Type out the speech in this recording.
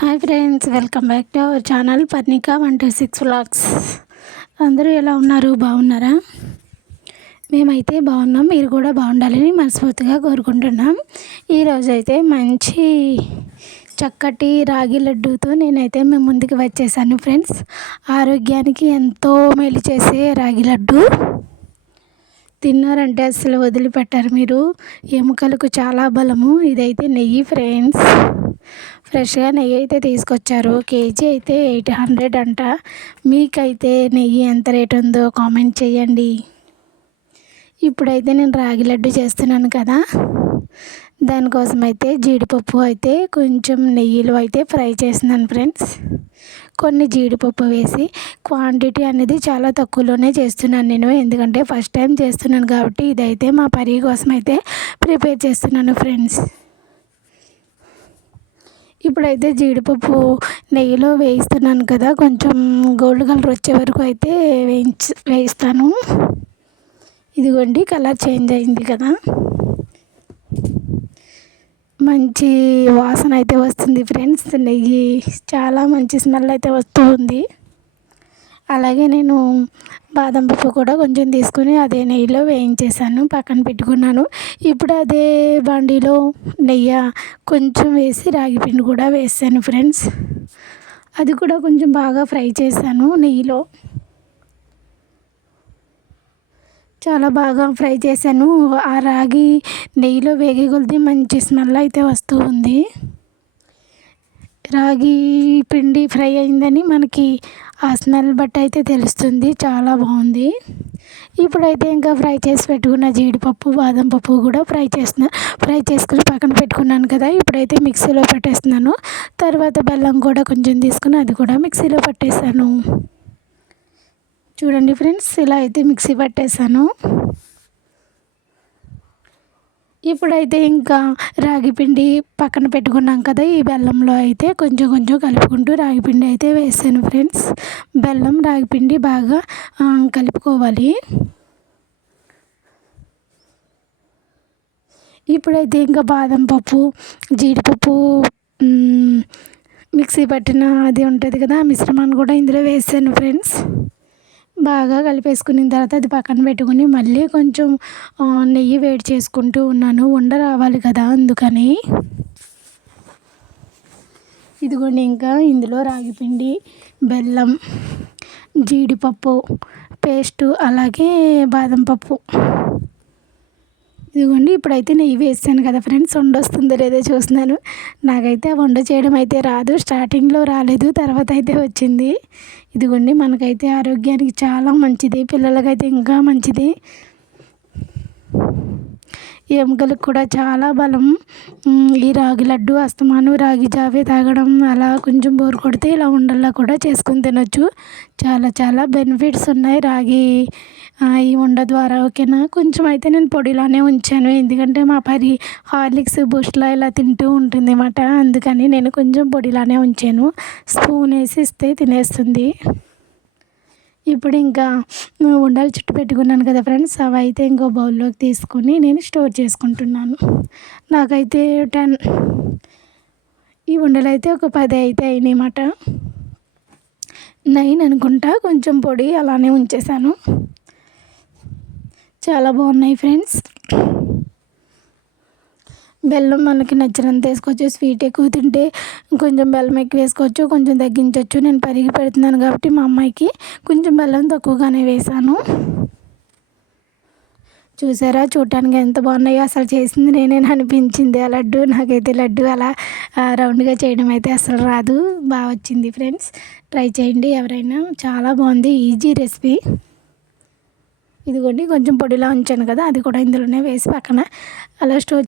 Hi friends, welcome back to our channel Parnika 126 vlogs. అందరూ ఎలా ఉన్నారు? బాగున్నారా? మేమైతే బాగున్నాం. మీరు కూడా బాగుండాలని మనస్ఫూర్తిగా కోరుకుంటున్నాం. ఈరోజు అయితే మంచి చక్కటి రాగి లడ్డూతో నేనైతే మేము ముందుకు వచ్చేసాను ఫ్రెండ్స్. ఆరోగ్యానికి ఎంతో మేలు చేసే రాగి లడ్డు తిన్నారంటే అసలు వదిలిపెట్టారు మీరు. ఎముకలకు చాలా బలము. ఇదైతే నెయ్యి ఫ్రెండ్స్, ఫ్రెష్గా నెయ్యి అయితే తీసుకొచ్చారు. కేజీ అయితే 800 అంట. మీకైతే నెయ్యి ఎంత రేట్ ఉందో కామెంట్ చేయండి. ఇప్పుడైతే నేను రాగి లడ్డు చేస్తున్నాను కదా, దానికోసం అయితే జీడిపప్పు అయితే కొంచెం నెయ్యిలో అయితే ఫ్రై చేస్తున్నాను ఫ్రెండ్స్. కొన్ని జీడిపప్పు వేసి క్వాంటిటీ అనేది చాలా తక్కువలోనే చేస్తున్నాను నేను, ఎందుకంటే ఫస్ట్ టైం చేస్తున్నాను కాబట్టి. ఇదైతే మా పరి కోసం అయితే ప్రిపేర్ చేస్తున్నాను ఫ్రెండ్స్. ఇప్పుడైతే జీడిపప్పు నెయ్యిలో వేయిస్తున్నాను కదా, కొంచెం గోల్డ్ కలర్ వచ్చే వరకు అయితే వేయిస్తాను. ఇదిగోండి, కలర్ చేంజ్ అయింది కదా, మంచి వాసన అయితే వస్తుంది ఫ్రెండ్స్. నెయ్యి చాలా మంచి స్మెల్ అయితే వస్తూ ఉంది. అలాగే నేను బాదం పప్పు కూడా కొంచెం తీసుకుని అదే నెయ్యిలో వేయించేసాను, పక్కన పెట్టుకున్నాను. ఇప్పుడు అదే బండిలో నెయ్యి కొంచెం వేసి రాగి పిండి కూడా వేసాను ఫ్రెండ్స్. అది కూడా కొంచెం బాగా ఫ్రై చేశాను నెయ్యిలో, చాలా బాగా ఫ్రై చేశాను. ఆ రాగి నెయ్యిలో వేగే కొద్దీ మంచి స్మెల్ అయితే వస్తూ ఉంది. రాగి పిండి ఫ్రై అయిందని మనకి ఆ స్మెల్ బట్టి అయితే తెలుస్తుంది. చాలా బాగుంది. ఇప్పుడైతే ఇంకా ఫ్రై చేసి పెట్టుకున్న జీడిపప్పు బాదం పప్పు కూడా ఫ్రై చేసుకుని పక్కన పెట్టుకున్నాను కదా. ఇప్పుడైతే మిక్సీలో పెట్టేస్తున్నాను. తర్వాత బెల్లం కూడా కొంచెం తీసుకుని అది కూడా మిక్సీలో పట్టేసాను. చూడండి ఫ్రెండ్స్, ఇలా అయితే మిక్సీ పట్టేసాను. ఇప్పుడైతే ఇంకా రాగి పిండి పక్కన పెట్టుకున్నాం కదా, ఈ బెల్లంలో అయితే కొంచెం కొంచెం కలుపుకుంటూ రాగి పిండి అయితే వేసాను ఫ్రెండ్స్. బెల్లం రాగి పిండి బాగా కలుపుకోవాలి. ఇప్పుడైతే ఇంకా బాదం పప్పు జీడిపప్పు మిక్సీ పట్టిన అది ఉంటుంది కదా, ఆ మిశ్రమాన్ని కూడా ఇందులో వేసాను ఫ్రెండ్స్. బాగా కలిపేసుకున్న తర్వాత అది పక్కన పెట్టుకుని మళ్ళీ కొంచెం నెయ్యి వేడి చేసుకుంటూ ఉన్నాను, ఉండ రావాలి కదా అందుకని. ఇదిగోండి, ఇంకా ఇందులో రాగిపిండి, బెల్లం, జీడిపప్పు పేస్టు, అలాగే బాదం పప్పు. ఇదిగోండి, ఇప్పుడైతే నెయ్యి వేసాను కదా ఫ్రెండ్స్. వండ వస్తుందో లేదో చూస్తున్నాను. నాకైతే ఆ వండ చేయడం అయితే రాదు, స్టార్టింగ్లో రాలేదు, తర్వాత అయితే వచ్చింది. ఇదిగోండి, మనకైతే ఆరోగ్యానికి చాలా మంచిది, పిల్లలకైతే ఇంకా మంచిది, ఎముకలకు కూడా చాలా బలం. ఈ రాగి లడ్డు అస్తమాను రాగి జావే తాగడం, అలా కొంచెం బోరు కొడితే ఇలా ఉండల్లా కూడా చేసుకుని తినొచ్చు. చాలా చాలా బెనిఫిట్స్ ఉన్నాయి రాగి ఈ ఉండ ద్వారా. ఓకేనా, కొంచెం అయితే నేను పొడిలానే ఉంచాను, ఎందుకంటే మా పరి హార్లిక్స్ బూస్ట్లా ఇలా తింటూ ఉంటుంది అన్నమాట. అందుకని నేను కొంచెం పొడిలానే ఉంచాను, స్పూన్ వేసి ఇస్తే తినేస్తుంది. ఇప్పుడు ఇంకా ఉండలు చుట్టు పెట్టుకున్నాను కదా ఫ్రెండ్స్, అవి అయితే ఇంకో బౌల్లోకి తీసుకొని నేను స్టోర్ చేసుకుంటున్నాను. నాకైతే 10 ఈ ఉండలు అయితే ఒక 10 అయితే అయినాయి అన్నమాట. 9 అనుకుంటా. కొంచెం పొడి అలానే ఉంచేసాను. చాలా బాగున్నాయి ఫ్రెండ్స్. బెల్లం మనకి నచ్చినంత వేసుకోవచ్చు. స్వీట్ ఎక్కువ తింటే కొంచెం బెల్లం ఎక్కువ వేసుకోవచ్చు, కొంచెం తగ్గించవచ్చు. నేను పరిగి పెడుతున్నాను కాబట్టి మా అమ్మాయికి కొంచెం బెల్లం తక్కువగానే వేసాను. చూసారా, చూడటానికి ఎంత బాగున్నాయో. అసలు చేసింది నేనే అనిపించింది ఆ లడ్డు. నాకైతే లడ్డు అలా రౌండ్గా చేయడం అయితే అసలు రాదు. బాగా వచ్చింది ఫ్రెండ్స్, ట్రై చేయండి ఎవరైనా. చాలా బాగుంది, ఈజీ రెసిపీ. ఇదిగోండి, కొంచెం పొడిలా ఉంచాను కదా, అది కూడా ఇందులోనే వేసి పక్కన అలా స్టోర్